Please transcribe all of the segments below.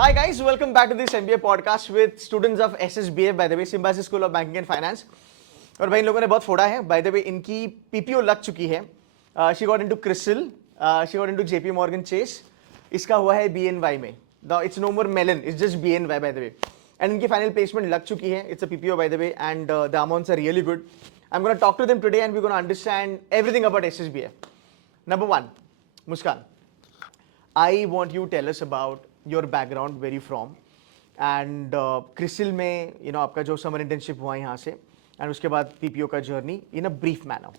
Hi guys, welcome back to this MBA podcast with students of SSBF by the way, Symbiosis School of Banking and Finance. और भाई इन लोगों ने बहुत फोड़ा है. By the way, इनकी PPO लग चुकी है. She got into CRISIL, she got into JP Morgan Chase. इसका हुआ है BNY में. It's no more Mellon, it's just BNY by the way. And इनकी final placement लग चुकी है. It's a PPO by the way, and the amounts are really good. I'm going to talk to them today, and we're going to understand everything about SSBF. Number one, Muskan. I want you to tell us about your background, where you from, and CRISIL में आपका जो summer internship हुआ यहाँ से, and उसके बाद PPO का journey in a brief manner.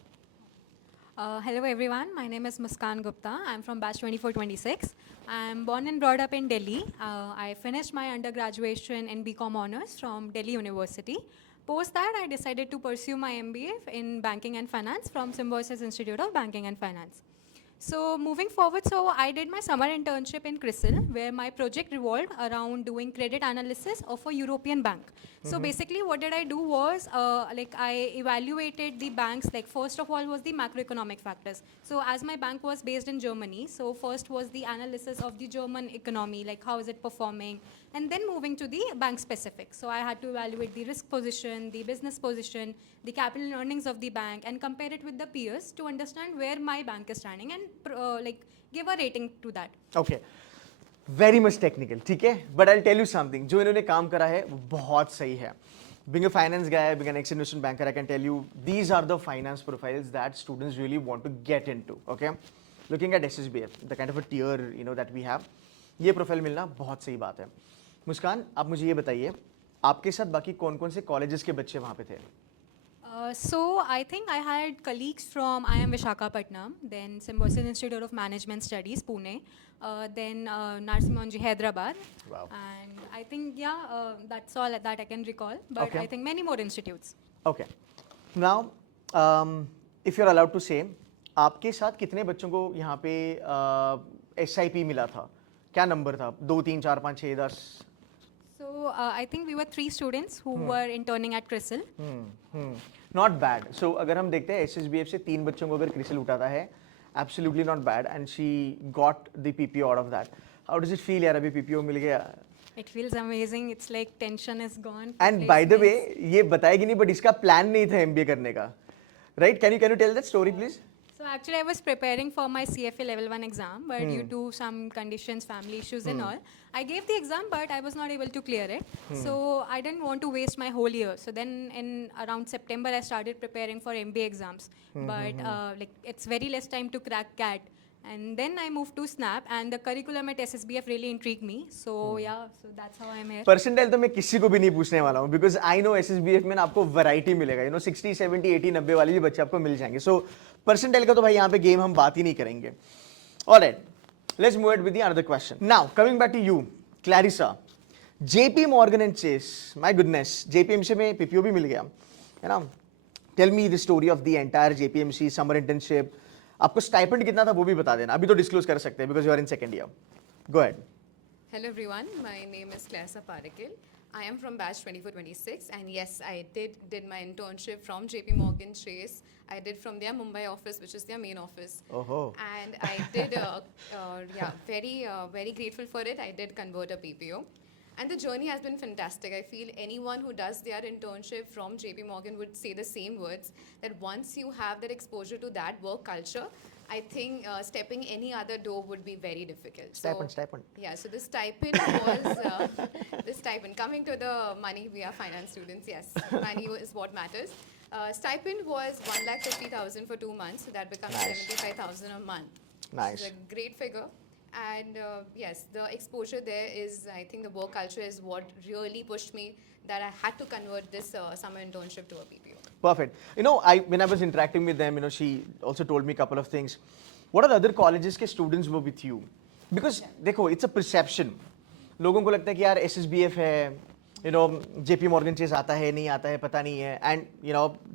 Hello everyone, my name is Muskan Gupta. I'm from batch 2426. I'm born and brought up in Delhi. I finished my undergraduation in BCom Honours from Delhi University. Post that, I decided to pursue my MBA in Banking and Finance from Symbiosis Institute of Banking and Finance. So moving forward, I did my summer internship in CRISIL, where my project revolved around doing credit analysis of a European bank. So basically what did I do was, I evaluated the banks, first of all was the macroeconomic factors. So as my bank was based in Germany, so first was the analysis of the German economy, like how is it performing, and then moving to the bank specific. So I had to evaluate the risk position, the business position, the capital earnings of the bank, and compare it with the peers to understand where my bank is standing and give a rating to that. Okay. Very much technical, ठीक है? But I'll tell you something. जो इन्होंने काम करा है वो बहुत सही है. Being a finance guy, being an ex-investment banker, I can tell you these are the finance profiles that students really want to get into. Okay? Looking at SSBF, the kind of a tier that we have, ये profile मिलना बहुत सही बात है. मुस्कान, आप मुझे ये बताइए, आपके साथ बाकी कौन-कौन से कॉलेजेस के बच्चे वहाँ पे थे? So I think I had colleagues from IIM Visakhapatnam, then Symbiosis Institute of Management Studies, Pune, then Narsimhanji, Hyderabad. Wow. And I think, that's all that I can recall. But Okay. I think many more institutes. Okay. Now, if you're allowed to say, आपके साथ कितने बच्चों को यहाँ पे SIP मिला था? क्या नंबर था? 2, 3, 4, 5, 6, 10? So I think we were 3 students who were interning at CRISIL. Not bad. So अगर हम देखते हैं SSBF से 3 बच्चों को अगर CRISIL उठाता है, absolutely not bad, and she got the PPO out of that. How does it feel यार अभी PPO मिल गया? It feels amazing. It's like tension is gone. And by the way, ये बताएगी नहीं, but इसका plan नहीं था MBA करने का, right? Can you tell that story please? So actually, I was preparing for my CFA Level 1 exam, but due to some conditions, family issues and all, I gave the exam, but I was not able to clear it. So I didn't want to waste my whole year. So then in around September, I started preparing for MBA exams. But it's very less time to crack CAT. And then I moved to SNAP, and the curriculum at SSBF really intrigued me. So so that's how I'm here. Percentile तो मैं किसी को भी नहीं पूछने वाला हूँ, because I know SSBF में ना आपको वैरायटी मिलेगा, 60, 70, 80, 90 वाले भी बच्चे आपको मिल जाएंगे. सो परसेंटाइल का तो भाई यहाँ पे गेम हम बात ही नहीं करेंगे. Alright, let's move it with the another question. Now coming back to you, Clarissa. JP Morgan and Chase, my goodness, JPMC में PPO भी मिल गया, है ना? Tell me the story of the entire JPMC summer internship. आपको stipend कितना था वो भी बता देना. अभी तो डिस्क्लोज कर सकते हैं because you are in second year. Go ahead. Hello everyone, my name is Clarissa Parakil. I am from batch 2426 and yes, I did my internship from JP Morgan Chase. I did from their Mumbai office, which is their main office. Oh. And I did, very grateful for it. I did convert a PPO. And the journey has been fantastic. I feel anyone who does their internship from JP Morgan would say the same words, that once you have that exposure to that work culture, I think stepping any other door would be very difficult. Stipend. Yeah, so the stipend was, the stipend, coming to the money, we are finance students, yes, money is what matters. Stipend was 1,50,000 for 2 months, so that becomes Nice. 75,000 a month. Nice. It's a great figure. And yes, the exposure there is, I think the work culture is what really pushed me, that I had to convert this summer internship to a PPO. Perfect. When I was interacting with them, she also told me a couple of things. What are the other colleges के students were with you? Because देखो, it's a perception. लोगों को लगता है कि यार SSBF है, JP Morgan Chase आता है, नहीं आता है, पता नहीं है. And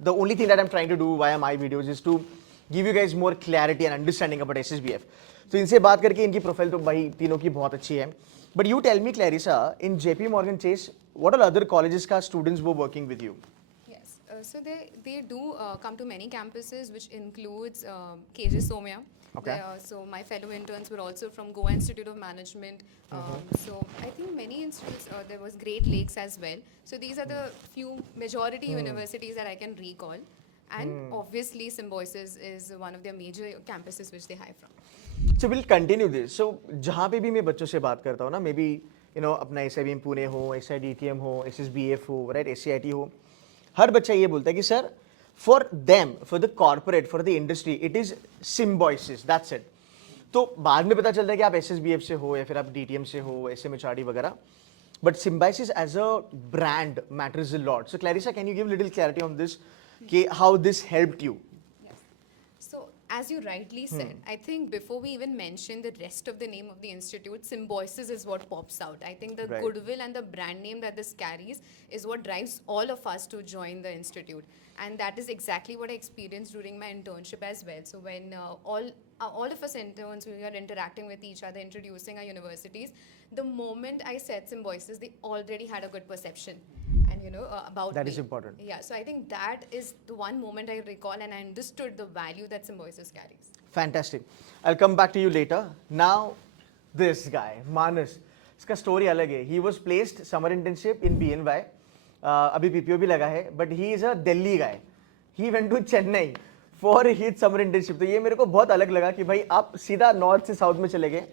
the only thing that I'm trying to do via my videos is to give you guys more clarity and understanding about SSBF. तो इनसे बात करके इनकी प्रोफाइल तो भाई तीनों की बहुत अच्छी है. But you tell me, Clarissa, in JP Morgan Chase, what are other colleges का students were working with you? Yes, so they do come to many campuses, which includes KJ Somya. Okay. So my fellow interns were also from Goa Institute of Management. So I think there was Great Lakes as well. So these are the few majority universities that I can recall. And obviously Symbiosis is one of their major campuses which they hire from. So we'll continue this. So जहाँ पे भी मैं बच्चों से बात करता हूँ ना, maybe अपना SIBM पुणे हो, SIDTM हो, SSBF हो, right, SCIT हो, हर बच्चा ये बोलता है कि sir, for them, for the corporate, for the industry, it is symbiosis. That's it. तो बाद में पता चलता है कि आप SSBF से हो या फिर आप DTM से हो, SMHRD वगैरह. But symbiosis as a brand matters a lot. So Clarissa, can you give little clarity on this? कि how this helped you? So, as you rightly said, I think before we even mention the rest of the name of the institute, Symbiosis is what pops out. I think the Right. goodwill and the brand name that this carries is what drives all of us to join the institute. And that is exactly what I experienced during my internship as well. So, when all of us interns, we are interacting with each other, introducing our universities, the moment I said Symbiosis, they already had a good perception. And about That me. is important. Yeah, so I think that is the one moment I recall, and I understood the value that Symbiosis carries. Fantastic. I'll come back to you later. Now, this guy, Manas, इसका story अलग है. He was placed summer internship in BNY. अभी PPO भी लगा है, but he is a Delhi guy. He went to Chennai for his summer internship. तो ये मेरे को बहुत अलग लगा कि भाई आप सीधा north से south में चले गए.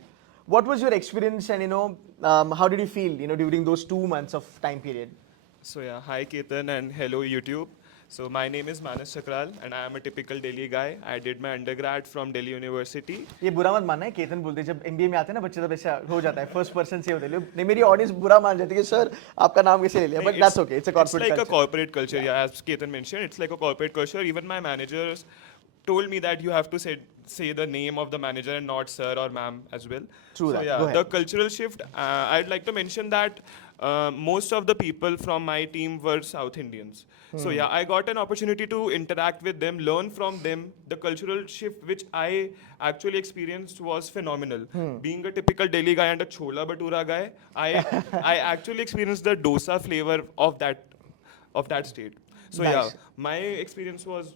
What was your experience and how did you feel during those 2 months of time period? So yeah, hi Ketan and hello YouTube. So my name is Manas Chakral and I am a typical Delhi guy. I did my undergrad from Delhi University. ये बुरा मत मानना है, केतन बोलते हैं जब MBA में आते हैं ना बच्चे तब ऐसा हो जाता है, फर्स्ट पर्सन से होते हैं. नहीं, मेरी ऑडियंस बुरा मान जाती है कि सर आपका नाम कैसे ले लिया, but that's okay, it's a corporate It's like culture. a corporate culture, yeah, as Ketan mentioned. It's like a corporate culture. Even my managers told me that you have to say the name of the manager and not sir or ma'am as well. True so that. yeah, Go ahead. the cultural shift, I'd like to mention that most of the people from my team were South Indians. So yeah, I got an opportunity to interact with them, learn from them. The cultural shift which I actually experienced was phenomenal. Being a typical Delhi guy and a chola bhatura guy, I actually experienced the dosa flavor of that state. So Nice. yeah, my experience was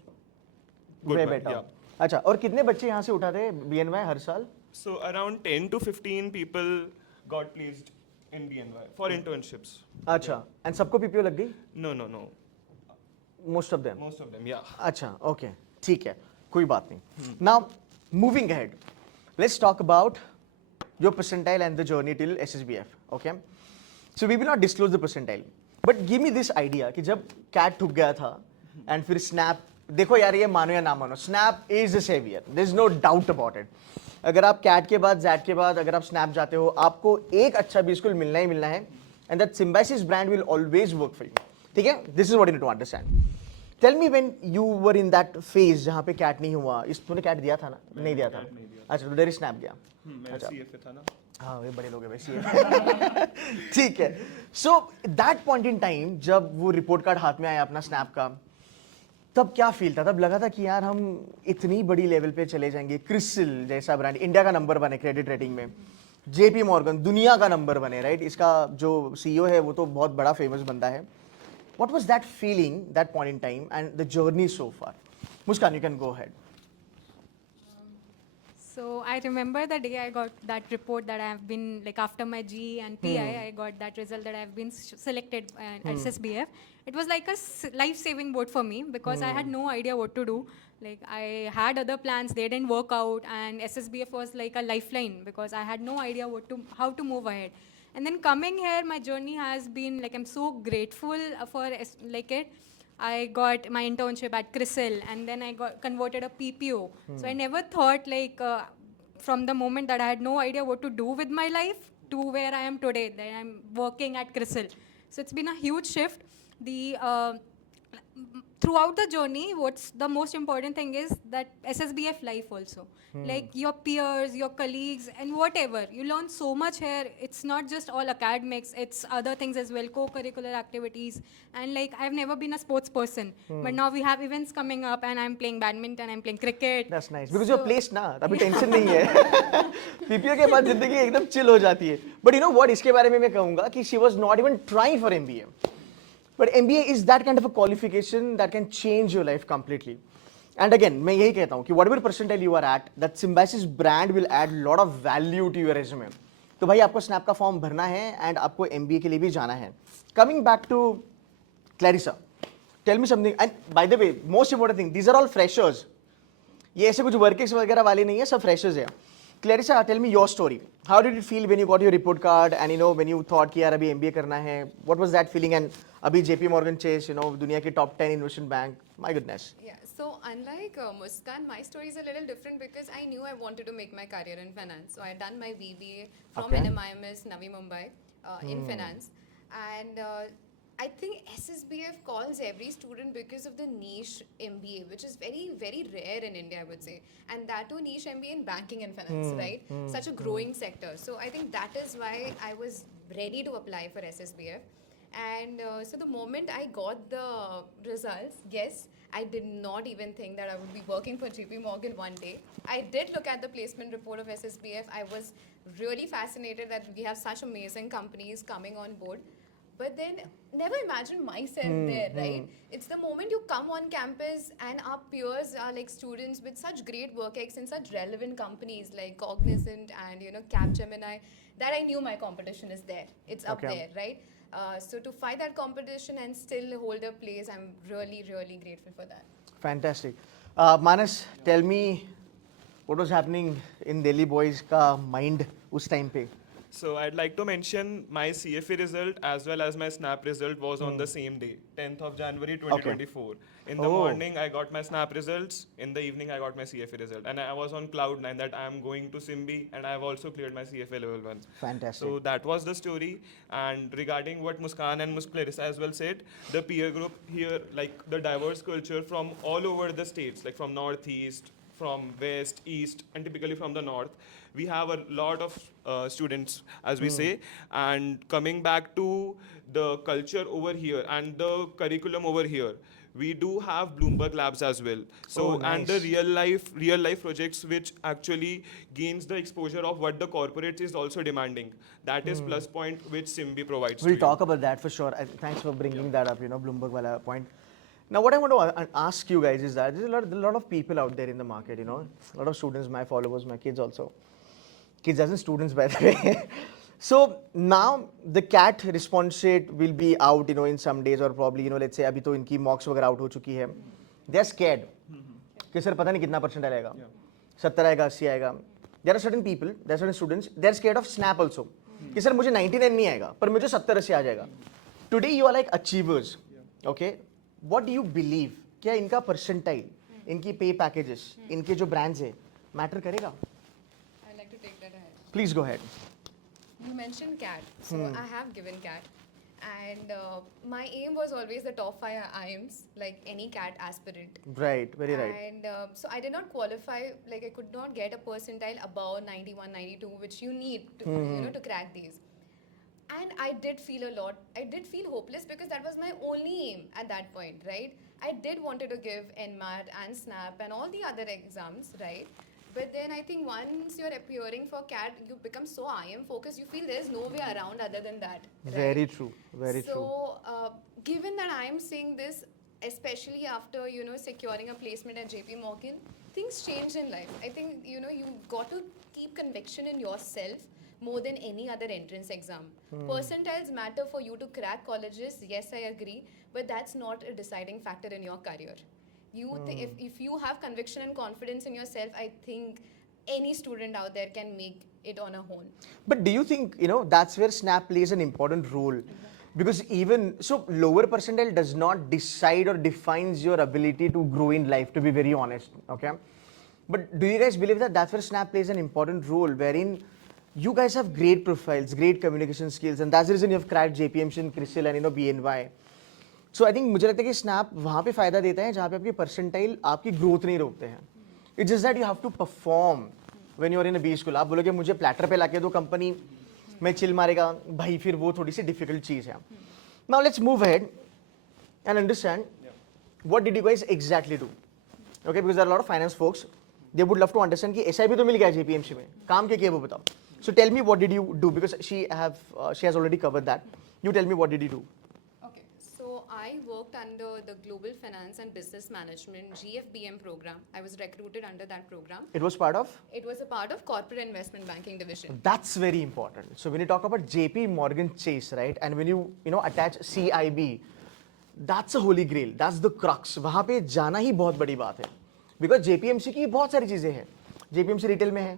good. Way man, better. yeah. अच्छा, और कितने बच्चे यहाँ से उठाते हैं BNY हर साल? So around 10 to 15 people got placed in BNY for internships. अच्छा, and सबको PPO लग गई? No. Most of them. Most of them, yeah. अच्छा, okay, ठीक है, कोई बात नहीं. Now, moving ahead, let's talk about your percentile and the journey till SSBF, okay? So we will not disclose the percentile, but give me this idea कि जब CAT ठुक गया था and फिर Snap, देखो यार ये मानो या ना मानो, Snap is a savior, there is no doubt about it. अगर आप CAT के बाद, ZAT के बाद, अगर आप Snap जाते हो, आपको एक अच्छा B school मिलना ही मिलना है, and that Symbiosis brand will always work for you. ठीक है? This is what you need to understand. Tell me when you were in that phase जहाँ पे CAT नहीं हुआ, तूने CAT दिया था ना? नहीं दिया था. अच्छा, तो डायरेक्ट Snap गया. मैं CFA था ना. हाँ, वे बड़े लोग हैं वैसे. ठीक है. So that point in time जब वो रिपोर्ट कार्ड हाथ में आया अपना Snap का, तब क्या फील था? तब लगा था कि यार हम इतनी बड़ी लेवल पे चले जाएंगे, क्रिसिल जैसा ब्रांड इंडिया का नंबर बने क्रेडिट रेटिंग में, JP Morgan दुनिया का नंबर बने, राइट? इसका जो CEO है वो तो बहुत बड़ा फेमस बंदा है. What was that feeling, that point in time, and the journey so far? Muskan, you can go ahead. So I remember the day I got that report that I have been, like after my GE and PI, I got that result that I have been selected at SSBF. It was like a life-saving boat for me because I had no idea what to do. Like I had other plans, they didn't work out, and SSBF was like a lifeline because I had no idea how to move ahead. And then coming here, my journey has been like I'm so grateful for it. I got my internship at CRISIL, and then I got converted a PPO. So I never thought from the moment that I had no idea what to do with my life to where I am today, that I'm working at CRISIL. So it's been a huge shift. Throughout the journey, what's the most important thing is that SSBF life also. Like your peers, your colleagues, and whatever. You learn so much here. It's not just all academics, it's other things as well, co-curricular activities. And like, I've never been a sports person. But now we have events coming up and I'm playing badminton, I'm playing cricket. That's nice. Because you're placed ना, अभी tension नहीं है. PPO के बाद जिंदगी एकदम chill हो जाती है. But you know what? इसके बारे में मैं कहूँगा कि she was not even trying for MBA. But MBA is that kind of a qualification that can change your life completely. And again, मैं यही कहता हूँ कि whatever percentile you are at, that Symbiosis brand will add lot of value to your resume. तो भाई आपको snap का form भरना है एंड आपको MBA के लिए भी जाना है. Coming back to Clarissa, tell me something. And by the way, most important thing, these are all freshers. ये ऐसे कुछ वर्क वगैरह वाले नहीं है, सब freshers हैं. Clarissa, tell me your story. How did it feel when you got your report card and when you thought कि यार अभी MBA करना है? What was that feeling? And अभी JP Morgan Chase, दुनिया के top 10 investment bank. My goodness. Yeah, so unlike Muskan, my story is a little different because I knew I wanted to make my career in finance. So I had done my BBA from Okay. NMIMS Navi Mumbai in finance. And I think SSBF calls every student because of the niche MBA, which is very, very rare in India, I would say. And that too niche MBA in banking and finance, right? Such a growing sector. So I think that is why I was ready to apply for SSBF. And so the moment I got the results, yes, I did not even think that I would be working for JP Morgan one day. I did look at the placement report of SSBF. I was really fascinated that we have such amazing companies coming on board. But then never imagine myself there, right? It's the moment you come on campus and our peers are like students with such great work ethics in such relevant companies like Cognizant and Capgemini that I knew my competition is there. It's up Okay. there, right? So to fight that competition and still hold a place, I'm really, really grateful for that. Fantastic. Manas, tell me what was happening in Delhi boys का mind उस time पे. So I'd like to mention my CFA result as well as my SNAP result was on the same day, 10th of January 2024. In the Oh. morning, I got my SNAP results. In the evening, I got my CFA result. And I was on cloud 9 that I am going to Simbi and I have also cleared my CFA level 1. Fantastic. So that was the story. And regarding what Muskan and Clarissa as well said, the peer group here, like the diverse culture from all over the states, like from Northeast, from West, East, and typically from the North. We have a lot of students, as we say, and coming back to the culture over here and the curriculum over here, we do have Bloomberg Labs as well. So Oh, and the nice. real life projects which actually gains the exposure of what the corporate is also demanding. That is plus point which Simbi provides. We'll to talk about that for sure. Thanks for bringing that up, Bloomberg wala point. Now, what I want to ask you guys is that there's a lot of people out there in the market, a lot of students, my followers, my kids also. Kids as in students, by the way. So now the CAT response rate will be out, in some days or probably, let's say अभी तो इनकी mocks वगैरह out हो चुकी है. They are scared. कि sir पता नहीं कितना percent आएगा. 70 आएगा, 80 आएगा. There are certain people, there are certain students, they are scared of SNAP also. कि सर मुझे 99 नहीं आएगा, पर मुझे 70-80 आ जाएगा. Today you are like achievers, okay? What do you believe? क्या इनका percentile, इनकी pay packages, इनके जो brands है, matter करेगा? I'd like to take that ahead. Please go ahead. You mentioned CAT, so I have given CAT. And my aim was always the top 5 IIMs, like any CAT aspirant. Right, very right. And so I did not qualify, like I could not get a percentile above 91, 92, which you need to, to crack these. And I did feel a lot. I did feel hopeless because that was my only aim at that point, right? I did wanted to give NMAT and SNAP and all the other exams, right? But then I think once you're appearing for CAT, you become so IM focused, you feel there's no way around other than that. Right? Very true, very true. So, given that I am saying this, especially after, securing a placement at JP Morgan, things change in life. I think, you got to keep conviction in yourself more than any other entrance exam. Percentiles matter for you to crack colleges, yes, I agree, but that's not a deciding factor in your career. If you have conviction and confidence in yourself, I think any student out there can make it on a own. But do you think, that's where SNAP plays an important role? Because lower percentile does not decide or defines your ability to grow in life, to be very honest, okay? But do you guys believe that that's where SNAP plays an important role, wherein you guys have great profiles, great communication skills, and that's the reason you have cracked JPMC and CRISIL and, BNY. So I think मुझे लगता है कि snap वहाँ पे फायदा देता है जहाँ पे आपकी परसेंटाइल आपकी ग्रोथ नहीं रोकते हैं. It's just that you have to perform when you are in a B school. आप बोलोगे मुझे प्लेटर पे लाके दो कंपनी में चिल मारेगा भाई, फिर वो थोड़ी सी डिफिकल्ट चीज़ है. Now let's move ahead and understand what did you guys exactly do. Okay, because there are lot of finance folks, they would love to understand कि SIP तो मिल गया JPMC में, काम क्या किया वो बताओ. So tell me what did you do, because she has already covered that. You tell me what did you do. Okay, so I worked under the Global Finance and Business Management GFBM program. I was recruited under that program. It was part of? It was a part of Corporate Investment Banking Division. That's very important. So when you talk about JP Morgan Chase, right, and when you attach CIB, that's a holy grail. That's the crux. वहाँ पे जाना ही बहुत बड़ी बात है. Because JPMC की बहुत सारी चीजें हैं. JPMC रिटेल में है,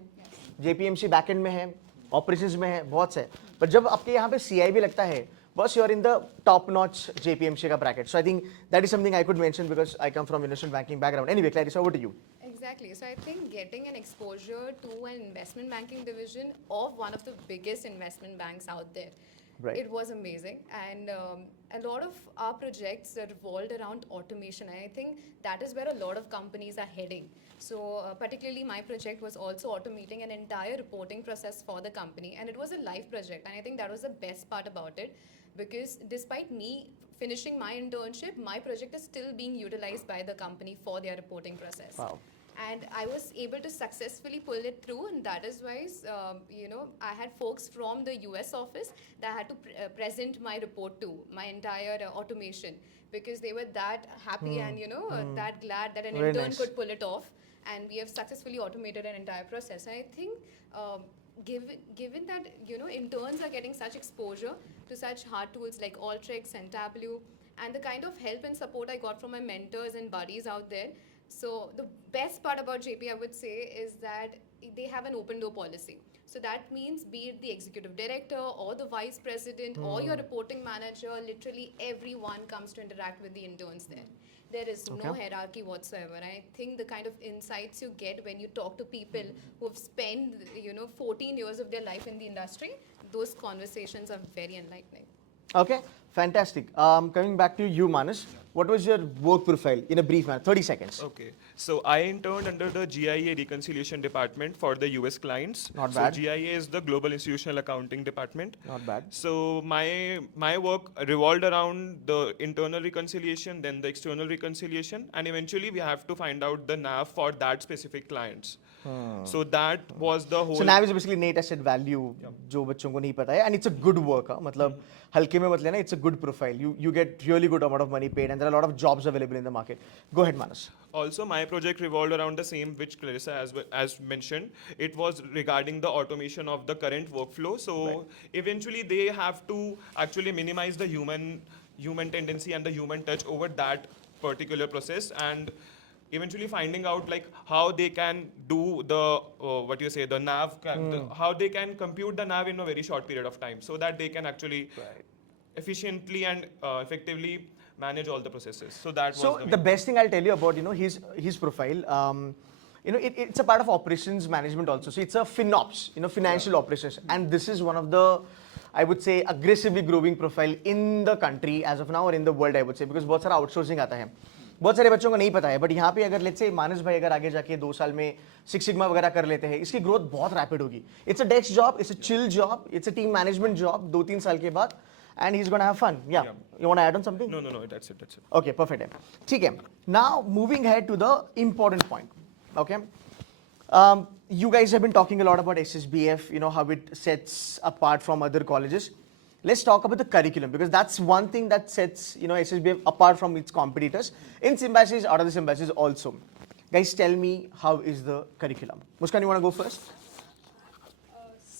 JPMC बैकएंड में है, ऑपरेशंस में है, बहुत से. But जब आपके यहाँ पे CIB लगता है, बस you are in the top-notch JPMC का bracket. So I think that is something I could mention because I come from investment banking background. Anyway, Clarissa, over to you. Exactly. So I think getting an exposure to an investment banking division of one of the biggest investment banks out there, Right. it was amazing. And a lot of our projects are revolved around automation. And I think that is where a lot of companies are heading. So particularly my project was also automating an entire reporting process for the company. And it was a live project. And I think that was the best part about it. Because despite me finishing my internship, my project is still being utilized by the company for their reporting process. Wow. And I was able to successfully pull it through, and that is why, I had folks from the US office that had to present my report to, my entire automation, because they were that happy and, that glad that an Very intern nice. could pull it off. And we have successfully automated an entire process. I think given that, interns are getting such exposure to such hard tools like Alteryx and Tableau, and the kind of help and support I got from my mentors and buddies out there. So the best part about JP, I would say, is that they have an open door policy. So that means be it the executive director or the vice president or your reporting manager, literally everyone comes to interact with the interns there. There is no hierarchy whatsoever. I think the kind of insights you get when you talk to people who have spent, 14 years of their life in the industry, those conversations are very enlightening. Okay, fantastic. Coming back to you, Manas, what was your work profile in a brief manner? 30 seconds. Okay, so I interned under the GIA Reconciliation Department for the US clients. Not bad. So GIA is the Global Institutional Accounting Department. Not bad. So my work revolved around the internal reconciliation, then the external reconciliation, and eventually we have to find out the NAV for that specific clients. So that was the whole. So NAV is basically net asset value, जो बच्चों को नहीं पता है, and it's a good work. मतलब हल्के में मत लेना, it's a good profile. You get really good amount of money paid, and there are a lot of jobs available in the market. Go ahead, Manas. Also, my project revolved around the same which Clarissa as mentioned. It was regarding the automation of the current workflow. So eventually they have to actually minimize the human tendency and the human touch over that particular process, and eventually finding out like how they can do the the NAV, how they can compute the NAV in a very short period of time, so that they can actually efficiently and effectively manage all the processes. So that was So the best thing I'll tell you about his profile, it's a part of operations management also. So it's a FinOps, financial operations, and this is one of the, I would say, aggressively growing profile in the country as of now or in the world, I would say, because बहुत सारा outsourcing आता है. बहुत सारे बच्चों को नहीं पता है, बट यहाँ पे अगर लेट्स से मानस भाई अगर आगे जाके 2 साल में सिक्स सिग्मा वगैरह कर लेते हैं, इसकी ग्रोथ बहुत रैपिड होगी. It's a desk job, it's a chill job, it's a team management job 2-3 साल के बाद, and he's going to have fun. Yeah. You want to add on something? No, that's it. Okay, perfect. ठीक है. Now moving ahead to the important point. Okay. You guys have been talking a lot about SSBF, how it sets apart from other colleges. Let's talk about the curriculum, because that's one thing that sets SSBF apart from its competitors in Symbiosis, out of the Symbiosis also. Guys, tell me, how is the curriculum? Muskan, you want to go first?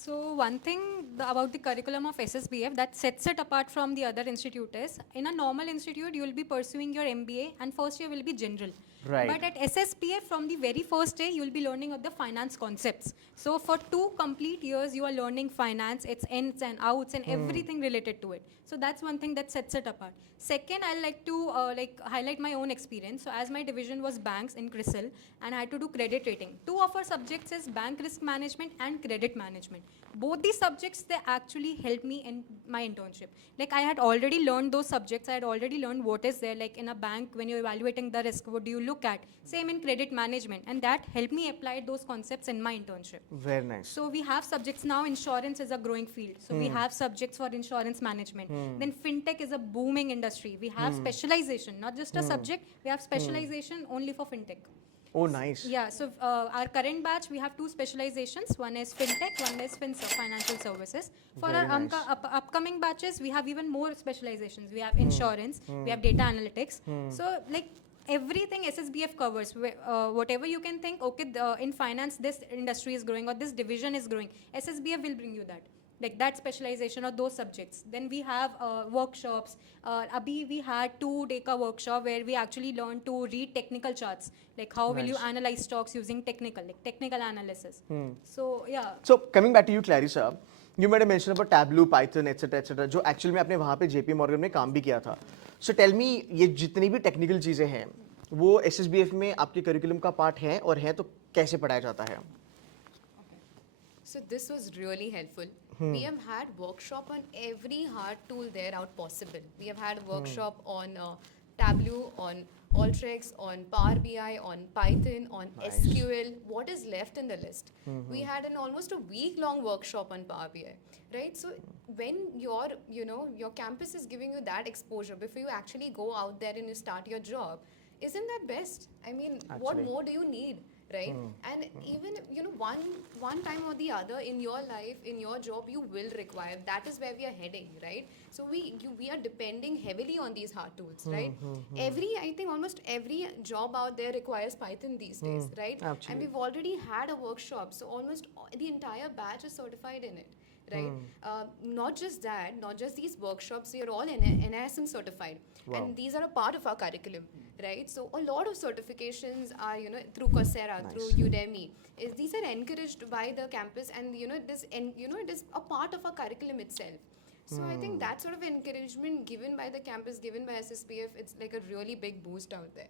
So one thing about the curriculum of SSBF that sets it apart from the other institute is, in a normal institute, you will be pursuing your MBA and first year will be general. Right. But at SSBF, from the very first day, you will be learning of the finance concepts. So for 2 complete years, you are learning finance, its ins and outs and everything related to it. So that's one thing that sets it apart. Second, I'd like to highlight my own experience. So as my division was banks in CRISIL, and I had to do credit rating. 2 of our subjects is bank risk management and credit management. Both these subjects, they actually helped me in my internship. Like I had already learned those subjects. I had already learned what is there. Like in a bank, when you're evaluating the risk, what do you look at? Same in credit management. And that helped me apply those concepts in my internship. Very nice. So we have subjects now. Insurance is a growing field. So we have subjects for insurance management. Then fintech is a booming industry. We have specialization, not just a subject. We have specialization only for fintech. Oh, nice. Yeah, so our current batch, we have two specializations. One is FinTech, one is Financial Services. For Very our nice. upcoming batches, we have even more specializations. We have insurance, we have data analytics. So, like, everything SSBF covers. Whatever you can think, okay, in finance, this industry is growing or this division is growing. SSBF will bring you that. Like that specialization or those subjects. Then we have workshops. Abhi we had 2 day ka workshop where we actually learned to read technical charts. Like how will you Nice. analyze stocks using technical analysis. So yeah. So coming back to you, Clarissa, you made a mention about Tableau, Python, etc., जो actually में आपने वहाँ पे JP Morgan में काम भी किया था. So tell me, ये जितनी भी टेक्निकल चीज़ें हैं, वो SSBF में आपके करिकुलम का पार्ट है और है तो कैसे पढ़ाया जाता है? So this was really helpful. We have had workshop on every hard tool there out possible. We have had workshop on Tableau, on Alteryx, on Power BI, on Python, on Nice. SQL. What is left in the list? We had an almost a week-long workshop on Power BI, right? So when your campus is giving you that exposure before you actually go out there and you start your job, isn't that best? I mean, what Actually. more do you need? Right, and even one time or the other in your life, in your job, you will require. That is where we are heading, right? So we are depending heavily on these hard tools, right? I think almost every job out there requires Python these days, right? Absolutely. And we've already had a workshop, so almost the entire batch is certified in it. Right, not just that, not just these workshops. We are all NISM certified, Wow. and these are a part of our curriculum, right? So a lot of certifications are through Coursera, Nice. through Udemy. These are encouraged by the campus, and it is a part of our curriculum itself. So I think that sort of encouragement given by the campus, given by SSPF, it's like a really big boost out there.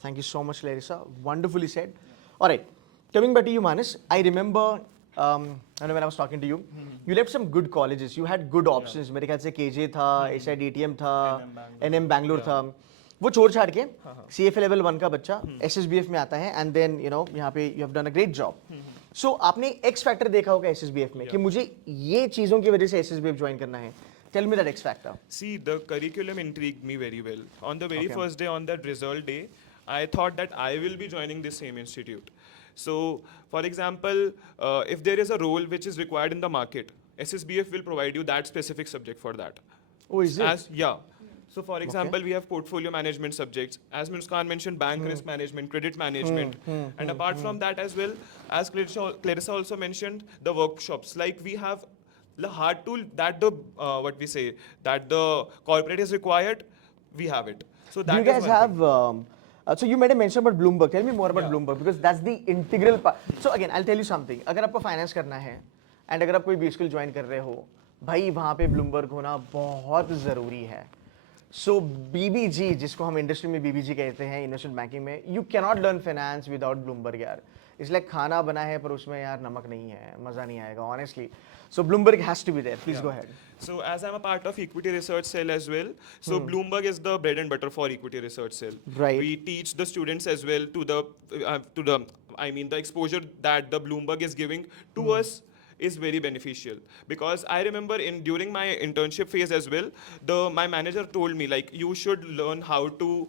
Thank you so much, Clarissa. Wonderfully said. All right, coming back to you, Manas. I remember, I know when I was talking to you, you left some good colleges. You had good options. मेरे ख्याल से KJ था, SIDTM था, NM Bangalore था. वो छोड़ छाड़ के CFA level 1 का बच्चा SSBF में आता है and then यहाँ पे you have done a great job. So आपने X factor देखा होगा SSBF में कि मुझे ये चीज़ों की वजह से SSBF ज्वाइन करना है. Tell me that X factor. See, the curriculum intrigued me very well. On the very Okay. first day, on that result day, I thought that I will be joining this same institute. So, for example, if there is a role which is required in the market, SSBF will provide you that specific subject for that. Oh, is it? Yeah. So, for example, we have portfolio management subjects. As Muskan mentioned, bank risk management, credit management. And apart from that as well, as Clarissa also mentioned, the workshops. Like we have the hard tool that that the corporate is required, we have it. So that Do you is guys one have? thing. So you made a mention about Bloomberg. Tell me more about Bloomberg because that's the integral part. So again, I'll tell you something. अगर आपको finance करना है and अगर आप कोई B school join कर रहे हो, भाई वहाँ पे Bloomberg होना बहुत ज़रूरी है. So BBG जिसको हम इंडस्ट्री में BBG कहते हैं इन्वेस्टमेंट बैंकिंग में, you cannot learn finance without Bloomberg यार. इसलिए खाना बना है पर उसमें यार नमक नहीं है, मज़ा नहीं आएगा honestly. So Bloomberg has to be there. Please go ahead. So as I'm a part of equity research cell as well, so Bloomberg is the bread and butter for equity research cell. Right. We teach the students as well to the exposure that the Bloomberg is giving to us is very beneficial because I remember during my internship phase as well, my manager told me like you should learn how to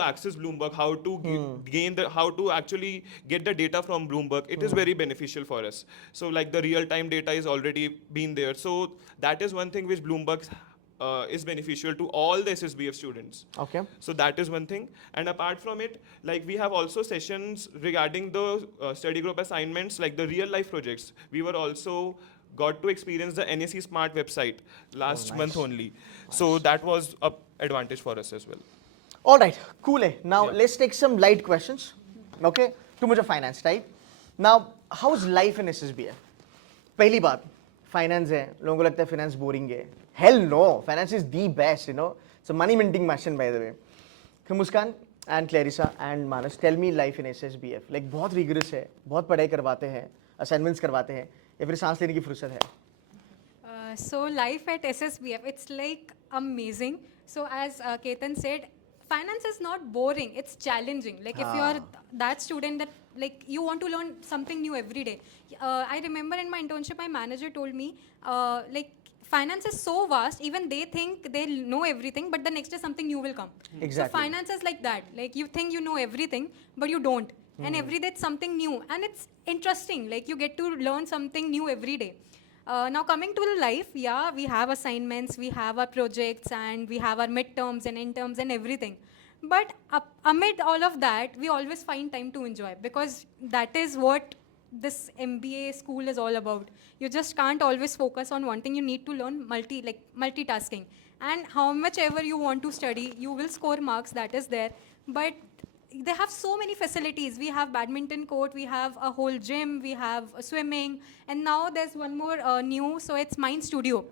access Bloomberg, how to how to actually get the data from Bloomberg. It is very beneficial for us. So like the real-time data is already been there. So that is one thing which Bloomberg is beneficial to all the SSBF students. Okay. So that is one thing. And apart from it, like we have also sessions regarding the study group assignments, like the real life projects. We were also got to experience the NSE Smart website last nice. month only. So that was a advantage for us as well. All right, cool. Now Yeah. let's take some light questions. Okay, too much of finance type. Now, how's life in SSBF? पहली बात, finance है. लोगों को लगता है finance boring है. Hell no, finance is the best. It's a money minting machine by the way. So Muskan and Clarissa and Manas, tell me life in SSBF. Like बहुत rigorous है, बहुत पढ़ाई करवाते हैं, assignments करवाते हैं, या फिर सांस लेने की फुर्सत है. So life at SSBF, it's like amazing. So as Ketan said, finance is not boring, it's challenging. Like if you are that student that like you want to learn something new every day. I remember in my internship, my manager told me like finance is so vast, even they think they know everything, but the next day something new will come. Exactly. So finance is like that. Like you think you know everything, but you don't. And every day it's something new. And it's interesting. Like you get to learn something new every day. Now coming to life, yeah, we have assignments, we have our projects, and we have our midterms and interns and everything. But amid all of that, we always find time to enjoy, because that is what this MBA school is all about. You just can't always focus on one thing. You need to learn multitasking. And how much ever you want to study, you will score marks, that is there. But they have so many facilities. We have badminton court, we have a whole gym, we have swimming, and now there's one more new, so it's Mind Studio.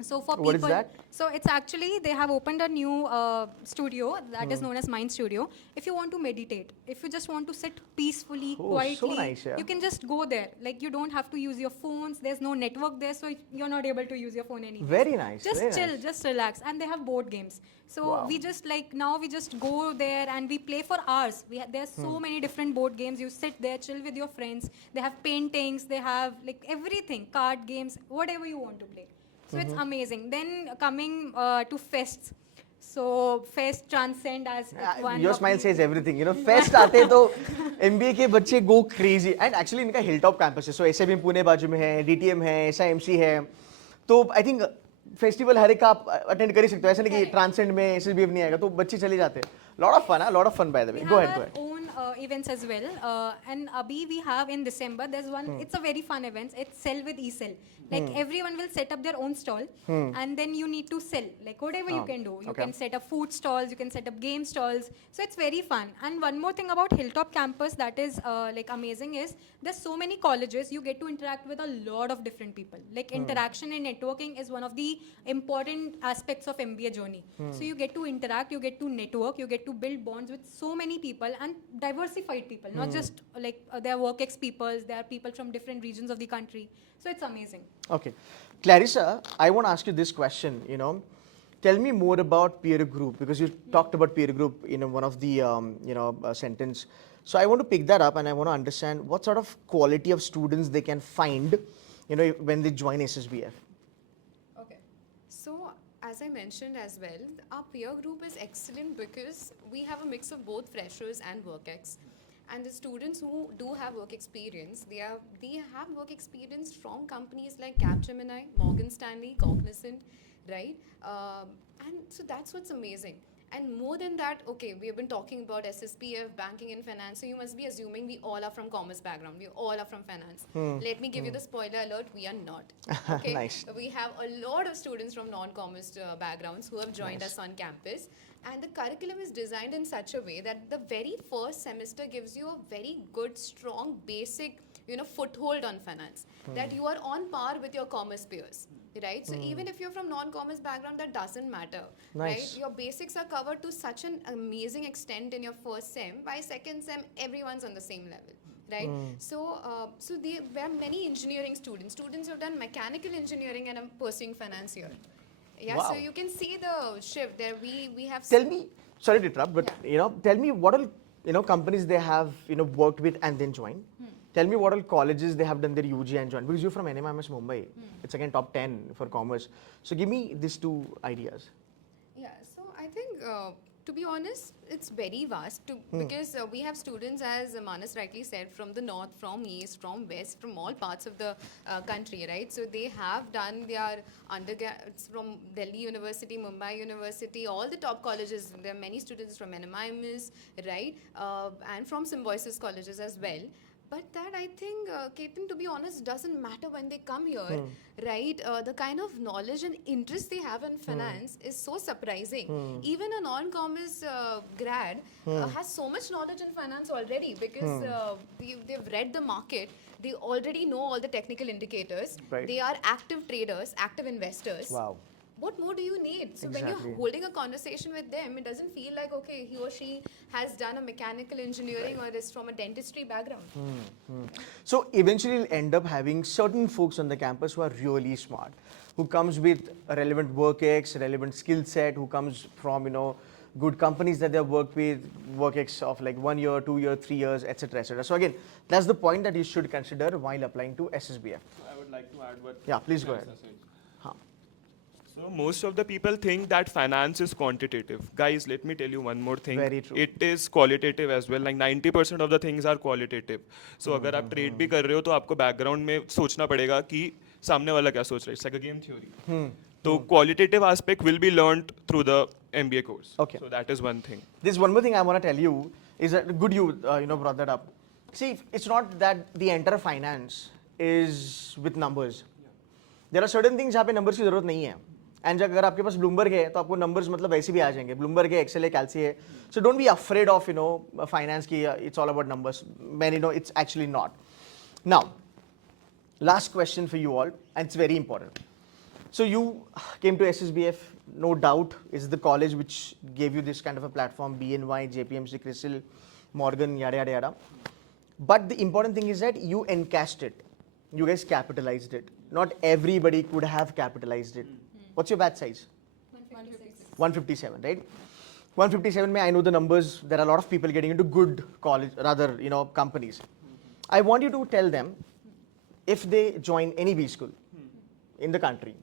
So for What is people, that? so it's actually, they have opened a new studio that is known as Mind Studio. If you want to meditate, if you just want to sit peacefully, Oh, so quietly, nice, yeah. you can just go there. Like you don't have to use your phones. There's no network there, so you're not able to use your phone anymore. Very nice. Just very chill, nice. just relax. And they have board games. So Wow. we just now we just go there and we play for hours. There's so many different board games. You sit there, chill with your friends. They have paintings, they have like everything, card games, whatever you want to play. So it's amazing. Then coming to fests. So fest transcend as one Your of smile the- says everything. You know, fest आते तो MBA के बच्चे go crazy. And actually इनका hilltop campus है. So SIBM Pune बाजू में है, DTM है, SIMC है. तो I think फेस्टिवल हर एक आप अटेंड कर ही सकते हो. ऐसा नहीं कि ट्रांसेंड में SSBF नहीं आएगा तो बच्चे चले जाते हैं. Lot of fun, lot of fun by the way. We Go have ahead, go our ahead. own events as well. And Abhi, we have in December, there's one, it's a very fun event. It's Sell with eSell. Like everyone will set up their own stall and then you need to sell. Like whatever you can do. You okay. can set up food stalls, you can set up game stalls. So it's very fun. And one more thing about Hilltop campus that is like amazing is there's so many colleges, you get to interact with a lot of different people. Like interaction and networking is one of the important aspects of MBA journey. So you get to interact, you get to network, you get to build bonds with so many people and diversified people, not just like there are work ex people, there are people from different regions of the country. So it's amazing. Okay. Clarissa, I want to ask you this question, you know. Tell me more about peer group because you talked about peer group in one of the sentence. So I want to pick that up and I want to understand what sort of quality of students they can find, you know, when they join SSBF. Okay. So, as I mentioned as well, our peer group is excellent because we have a mix of both freshers and work-ex. And the students who do have work experience, they have work experience from companies like Capgemini, Morgan Stanley, Cognizant, right? And so that's what's amazing. And more than that, okay, we have been talking about SSPF, banking and finance, so you must be assuming we all are from commerce background, we all are from finance. Let me give you the spoiler alert, we are not. Okay? Nice. We have a lot of students from non-commerce backgrounds who have joined us on campus. And the curriculum is designed in such a way that the very first semester gives you a very good, strong, basic, foothold on finance. That you are on par with your commerce peers. Right? So even if you're from non-commerce background, that doesn't matter. Nice. Right? Your basics are covered to such an amazing extent in your first sem. By second sem, everyone's on the same level. Right? So there are many engineering students who have done mechanical engineering and are pursuing finance here. Yeah, Wow. so you can see the shift there. We have. Tell me, sorry to interrupt, but Yeah. tell me what all companies they have worked with and then joined. Tell me what all colleges they have done their UG and joined because you're from NMIMS Mumbai. It's again top 10 for commerce. So give me these two ideas. Yeah, so I think, to be honest, it's very vast because we have students, as Manas rightly said, from the north, from east, from west, from all parts of the country, right? So they have done their undergrads from Delhi University, Mumbai University, all the top colleges. There are many students from NMIMS, right? And from Symbiosis colleges as well. But that, I think, Ketan, to be honest, doesn't matter when they come here, right? The kind of knowledge and interest they have in finance is so surprising. Even a non-commerce grad has so much knowledge in finance already because they've read the market. They already know all the technical indicators. Right. They are active traders, active investors. Wow. What more do you need? So when Exactly. you're holding a conversation with them, it doesn't feel like, okay, he or she has done a mechanical engineering or is from a dentistry background. So eventually you'll end up having certain folks on the campus who are really smart, who comes with a relevant work ex, relevant skill set, who comes from, good companies that they've worked with, work ex of like 1 year, 2 years, 3 years, etc., etc. So again, that's the point that you should consider while applying to SSBF. I would like to add what Yeah, please go Clarissa ahead. said. Huh. So most of the people think that finance is quantitative. Guys, let me tell you one more thing. Very true. It is qualitative as well. Like 90% of the things are qualitative. So अगर आप trade भी कर रहे हो तो आपको background में सोचना पड़ेगा कि सामने वाला क्या सोच रहा है. It's like a game theory. So qualitative aspect will be learned through the MBA course. Okay. So that is one thing. There's one more thing I want to tell you is that good you brought that up. See, it's not that the entire finance is with numbers. There are certain things जहाँ पे numbers की जरूरत नहीं है. And अगर आपके पास Bloomberg है तो आपको numbers मतलब वैसे भी आ जाएंगे. Bloomberg है, Excel है, Calci है. So don't be afraid of finance की it's all about numbers. Many know it's actually not. Now, last question for you all, and it's very important. So you came to SSBF, no doubt, is the college which gave you this kind of a platform, BNY, JPMC, CRISIL, Morgan, yada, yada, yada. But the important thing is that you encashed it. You guys capitalized it. Not everybody could have capitalized it. What's your batch size? 157, right? 157, I know the numbers. There are a lot of people getting into good college, rather, companies. I want you to tell them if they join any B school in the country,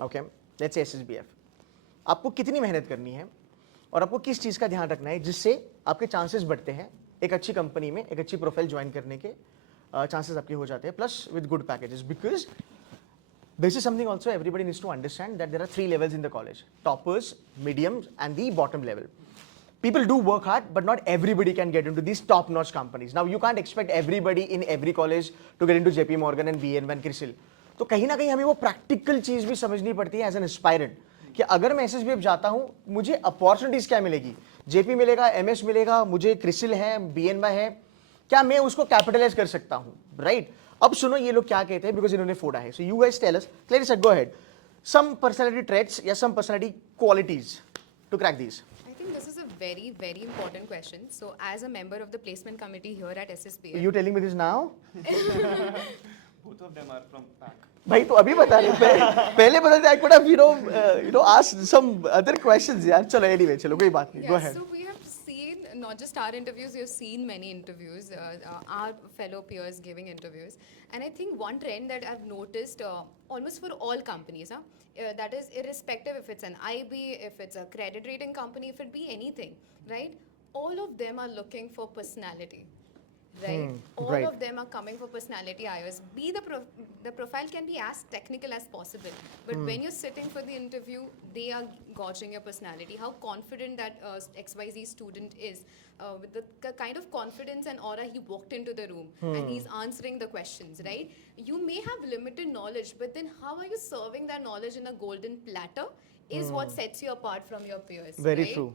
okay, let's say SSBF, आपको कितनी मेहनत करनी है और आपको किस चीज़ का ध्यान रखना है जिससे आपके चांसेस बढ़ते हैं एक अच्छी कंपनी में एक अच्छी प्रोफाइल ज्वाइन करने के चांसेस आपके हो जाते हैं plus with good packages because this is something also everybody needs to understand that there are 3 levels in the college: toppers, mediums, and the bottom level. People do work hard, but not everybody can get into these top-notch companies. Now, you can't expect everybody in every college to get into JP Morgan and BNY and CRISIL. तो कहीं ना कहीं हमें वो practical चीज़ भी समझनी पड़ती है एज एन एस्पायरेंट कि अगर मैं SSBF जाता हूँ मुझे अपॉर्चुनिटीज़ क्या मिलेगी. JP मिलेगा, MS मिलेगा, मुझे CRISIL है, BNY है, क्या मैं उसको कैपिटलाइज कर सकता हूँ, राइट? अब सुनो ये लोग क्या कहते हैं बिकॉज इन्होंने फोड़ा है. So you guys tell us, clearly said, go ahead, some personality traits या some personality qualities to crack these. I think this is a very, very important question. So, as a member of the placement committee here at SSBF, you telling me this now? Both of them are from back. भाई तो अभी बता रहे पहले बता दे. I could have asked some other questions यार. चलो एनीवे, चलो कोई बात नहीं, go yeah, ahead. so we have seen not just our interviews, we have seen many interviews, our fellow peers giving interviews. And I think one trend that I've noticed almost for all companies, that is irrespective if it's an IB, if it's a credit rating company, if it be anything, right? All of them are looking for personality. Right, all right. of them are coming for personality hires. Be the profile can be as technical as possible, but when you're sitting for the interview, they are gauging your personality. How confident that XYZ student is, with the kind of confidence and aura he walked into the room, and he's answering the questions. Right, you may have limited knowledge, but then how are you serving that knowledge in a golden platter? Is what sets you apart from your peers. Very right? true.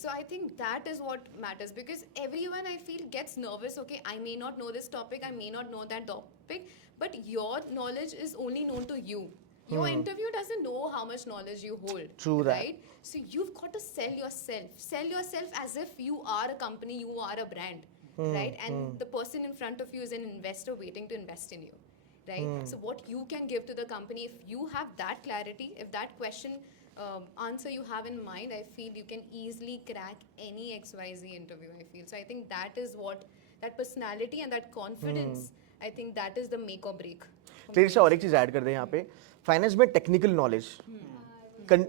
So I think that is what matters because everyone I feel gets nervous. Okay, I may not know this topic, I may not know that topic, but your knowledge is only known to you. Your interview doesn't know how much knowledge you hold. True that. Right? So you've got to sell yourself. Sell yourself as if you are a company, you are a brand. Right? And the person in front of you is an investor waiting to invest in you. Right? So what you can give to the company, if you have that clarity, if that question answer you have in mind, I feel you can easily crack any XYZ interview, I feel. So I think that is what, that personality and that confidence, I think that is the make or break. फिर से और एक चीज add कर दें यहाँ पे, finance में टेक्निकल नॉलेज,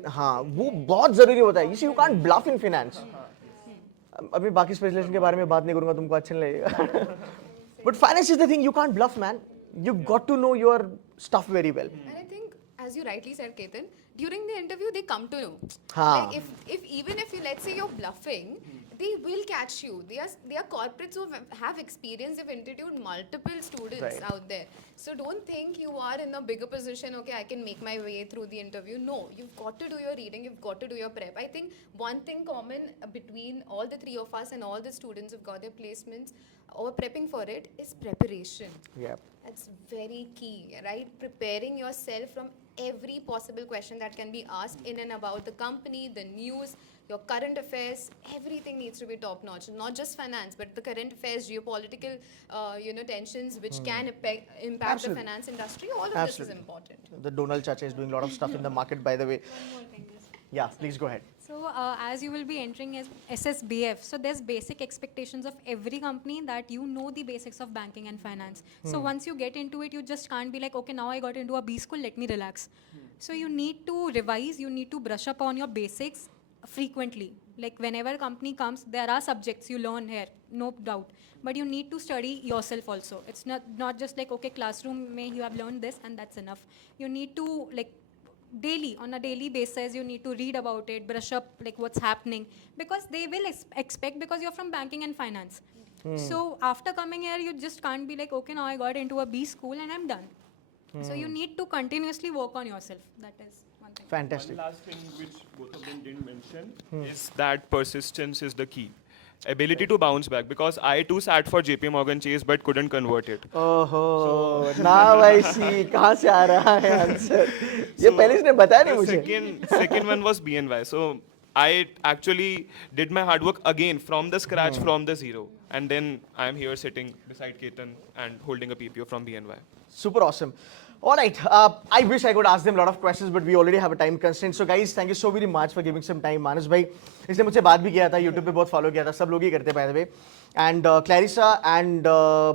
हाँ वो बहुत जरूरी होता है. You can't bluff in finance. अभी बाकी स्पेशलाइजेशन के बारे में बात नहीं करूंगा, तुमको अच्छा नहीं लगेगा. But finance is the thing, you can't bluff man. You got to know your stuff very well. And I think, as you rightly said, Ketan, during the interview they come to know. हाँ. Like if even if you, let's say you're bluffing, they will catch you. They are corporates who have experience. They've interviewed multiple students Right. out there. So don't think you are in a bigger position. Okay, I can make my way through the interview. No, you've got to do your reading. You've got to do your prep. I think one thing common between all the three of us and all the students who've got their placements or prepping for it is preparation. Yeah. That's very key, right? Preparing yourself from every possible question that can be asked in and about the company, the news, your current affairs. Everything needs to be top notch. Not just finance, but the current affairs, geopolitical, tensions which can impact Absolutely. the finance industry. All of Absolutely. this is important. The Donald Chacha is doing a lot of stuff in the market, by the way. One more thing is- Yeah, please go ahead. So as you will be entering as SSBF, so there's basic expectations of every company that you know the basics of banking and finance. So once you get into it, you just can't be like, okay, now I got into a B school, let me relax. So you need to revise, you need to brush up on your basics frequently. Like whenever company comes, there are subjects you learn here, no doubt. But you need to study yourself also. It's not just like, okay, classroom may you have learned this and that's enough. You need to like daily, on a daily basis, you need to read about it, brush up like what's happening. Because they will expect, because you're from banking and finance. So after coming here, you just can't be like, okay, now I got into a B school and I'm done. So you need to continuously work on yourself. That is one thing. Fantastic. One last thing which both of them didn't mention is that persistence is the key. Ability to bounce back, because I too sat for JP Morgan Chase but couldn't convert it. ओहो, now I see कहाँ से आ रहा है answer? ये पहले इसने बताया नहीं The मुझे. second one was BNY. So I actually did my hard work again from the scratch, from the zero. And then I'm here sitting beside Ketan and holding a PPO from BNY. Super awesome. All right. I wish I could ask them a lot of questions, but we already have a time constraint. So guys, thank you so very much for giving some time. Manas bhai, इसने मुझसे बात भी किया था, YouTube पे बहुत follow किया था, सब लोग ही करते हैं by the way. And Clarissa and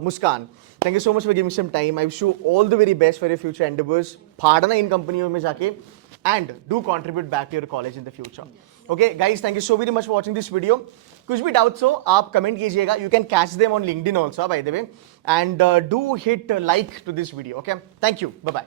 Muskan, thank you so much for giving some time. I wish you all the very best for your future endeavors. फाड़ना इन कंपनियों में जाके, and do contribute back to your college in the future. Okay, guys, thank you so very much for watching this video. कुछ भी doubts हो आप comment कीजिएगा. You can catch them on LinkedIn also, by the way. And do hit like to this video. Okay, thank you. Bye bye.